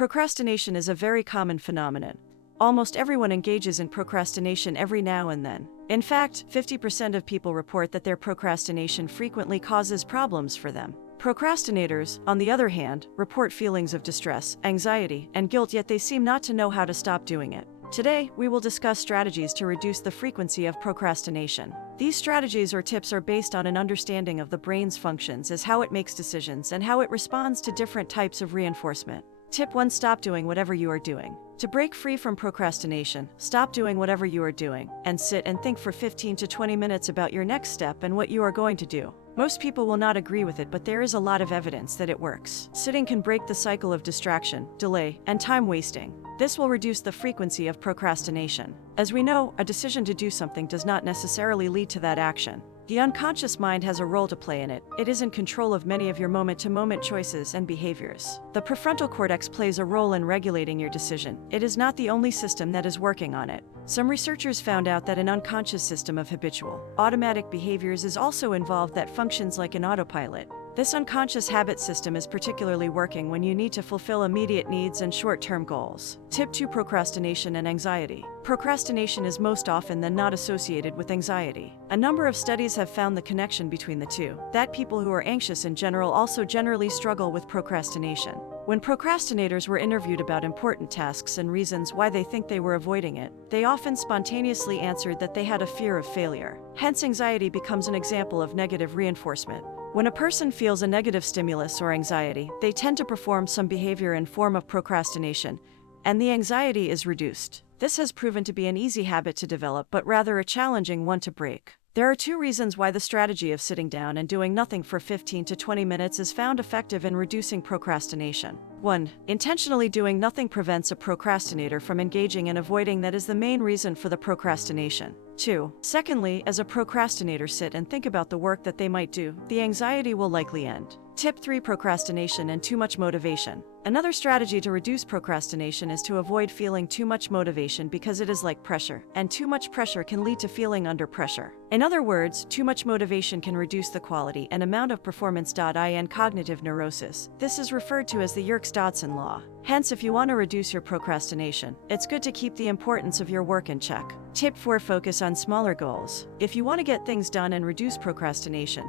Procrastination is a very common phenomenon. Almost everyone engages in procrastination every now and then. In fact, 50% of people report that their procrastination frequently causes problems for them. Procrastinators, on the other hand, report feelings of distress, anxiety, and guilt, yet they seem not to know how to stop doing it. Today, we will discuss strategies to reduce the frequency of procrastination. These strategies or tips are based on an understanding of the brain's functions as how it makes decisions and how it responds to different types of reinforcement. Tip 1. Stop doing whatever you are doing. To break free from procrastination, stop doing whatever you are doing, and sit and think for 15 to 20 minutes about your next step and what you are going to do. Most people will not agree with it, but there is a lot of evidence that it works. Sitting can break the cycle of distraction, delay, and time wasting. This will reduce the frequency of procrastination. As we know, a decision to do something does not necessarily lead to that action. The unconscious mind has a role to play in it. It is in control of many of your moment-to-moment choices and behaviors. The prefrontal cortex plays a role in regulating your decision. It is not the only system that is working on it. Some researchers found out that an unconscious system of habitual, automatic behaviors is also involved that functions like an autopilot. This unconscious habit system is particularly working when you need to fulfill immediate needs and short-term goals. Tip 2. Procrastination and anxiety. Procrastination is most often than not associated with anxiety. A number of studies have found the connection between the two, that people who are anxious in general also generally struggle with procrastination. When procrastinators were interviewed about important tasks and reasons why they think they were avoiding it, they often spontaneously answered that they had a fear of failure. Hence, anxiety becomes an example of negative reinforcement. When a person feels a negative stimulus or anxiety, they tend to perform some behavior in form of procrastination, and the anxiety is reduced. This has proven to be an easy habit to develop, but rather a challenging one to break. There are two reasons why the strategy of sitting down and doing nothing for 15 to 20 minutes is found effective in reducing procrastination. 1. Intentionally doing nothing prevents a procrastinator from engaging in avoiding that is the main reason for the procrastination. 2. Secondly, as a procrastinator sit and think about the work that they might do, the anxiety will likely end. Tip 3. Procrastination and too much motivation. Another strategy to reduce procrastination is to avoid feeling too much motivation because it is like pressure, and too much pressure can lead to feeling under pressure. In other words, too much motivation can reduce the quality and amount of performance. And cognitive neurosis. This is referred to as the Yerkes-Dodson law. Hence, if you want to reduce your procrastination, it's good to keep the importance of your work in check. Tip 4. Focus on smaller goals. If you want to get things done and reduce procrastination,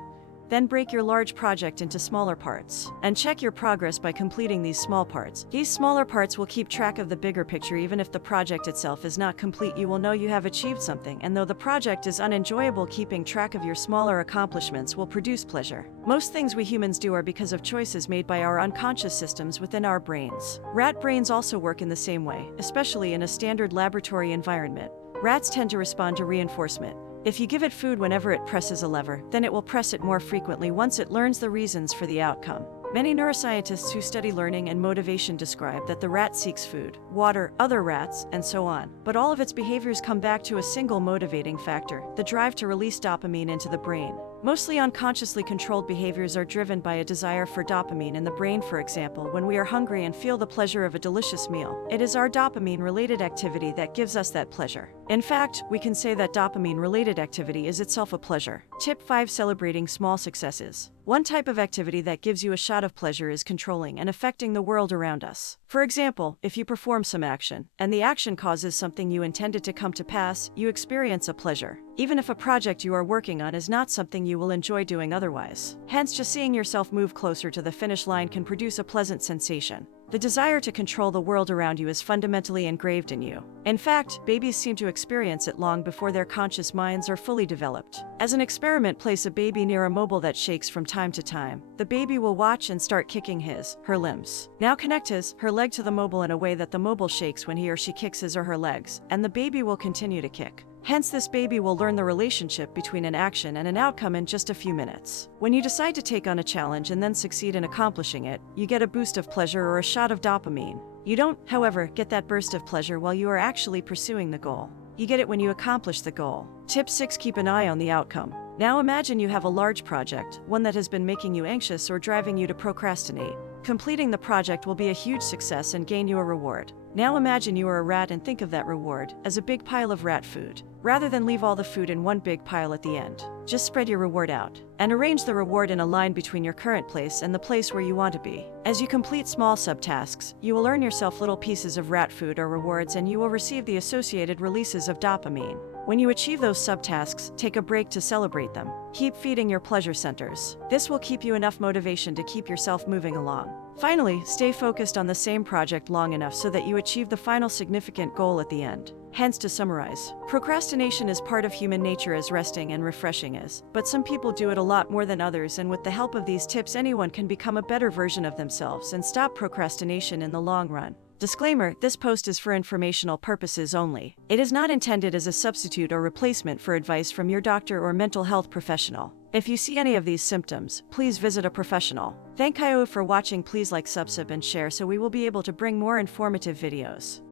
then break your large project into smaller parts, and check your progress by completing these small parts. These smaller parts will keep track of the bigger picture. Even if the project itself is not complete, you will know you have achieved something, and though the project is unenjoyable, keeping track of your smaller accomplishments will produce pleasure. Most things we humans do are because of choices made by our unconscious systems within our brains. Rat brains also work in the same way, especially in a standard laboratory environment. Rats tend to respond to reinforcement. If you give it food whenever it presses a lever, then it will press it more frequently once it learns the reasons for the outcome. Many neuroscientists who study learning and motivation describe that the rat seeks food, water, other rats, and so on. But all of its behaviors come back to a single motivating factor: the drive to release dopamine into the brain. Mostly unconsciously controlled behaviors are driven by a desire for dopamine in the brain. For example, when we are hungry and feel the pleasure of a delicious meal, it is our dopamine-related activity that gives us that pleasure. In fact, we can say that dopamine-related activity is itself a pleasure. Tip 5. Celebrating small successes. One type of activity that gives you a shot of pleasure is controlling and affecting the world around us. For example, if you perform some action, and the action causes something you intended to come to pass, you experience a pleasure, even if a project you are working on is not something you will enjoy doing otherwise. Hence, just seeing yourself move closer to the finish line can produce a pleasant sensation. The desire to control the world around you is fundamentally engraved in you. In fact, babies seem to experience it long before their conscious minds are fully developed. As an experiment, place a baby near a mobile that shakes from time to time. The baby will watch and start kicking her limbs. Now connect her leg to the mobile in a way that the mobile shakes when he or she kicks his or her legs, and the baby will continue to kick. Hence, this baby will learn the relationship between an action and an outcome in just a few minutes. When you decide to take on a challenge and then succeed in accomplishing it, you get a boost of pleasure or a shot of dopamine. You don't, however, get that burst of pleasure while you are actually pursuing the goal. You get it when you accomplish the goal. Tip 6. Keep an eye on the outcome. Now imagine you have a large project, one that has been making you anxious or driving you to procrastinate. Completing the project will be a huge success and gain you a reward. Now imagine you are a rat and think of that reward as a big pile of rat food, rather than leave all the food in one big pile at the end. Just spread your reward out, and arrange the reward in a line between your current place and the place where you want to be. As you complete small subtasks, you will earn yourself little pieces of rat food or rewards, and you will receive the associated releases of dopamine. When you achieve those subtasks, take a break to celebrate them. Keep feeding your pleasure centers. This will keep you enough motivation to keep yourself moving along. Finally, stay focused on the same project long enough so that you achieve the final significant goal at the end. Hence, to summarize, procrastination is part of human nature, as resting and refreshing is. But some people do it a lot more than others, and with the help of these tips, anyone can become a better version of themselves and stop procrastination in the long run. Disclaimer: this post is for informational purposes only. It is not intended as a substitute or replacement for advice from your doctor or mental health professional. If you see any of these symptoms, please visit a professional. Thank you for watching. Please like, subscribe, and share so we will be able to bring more informative videos.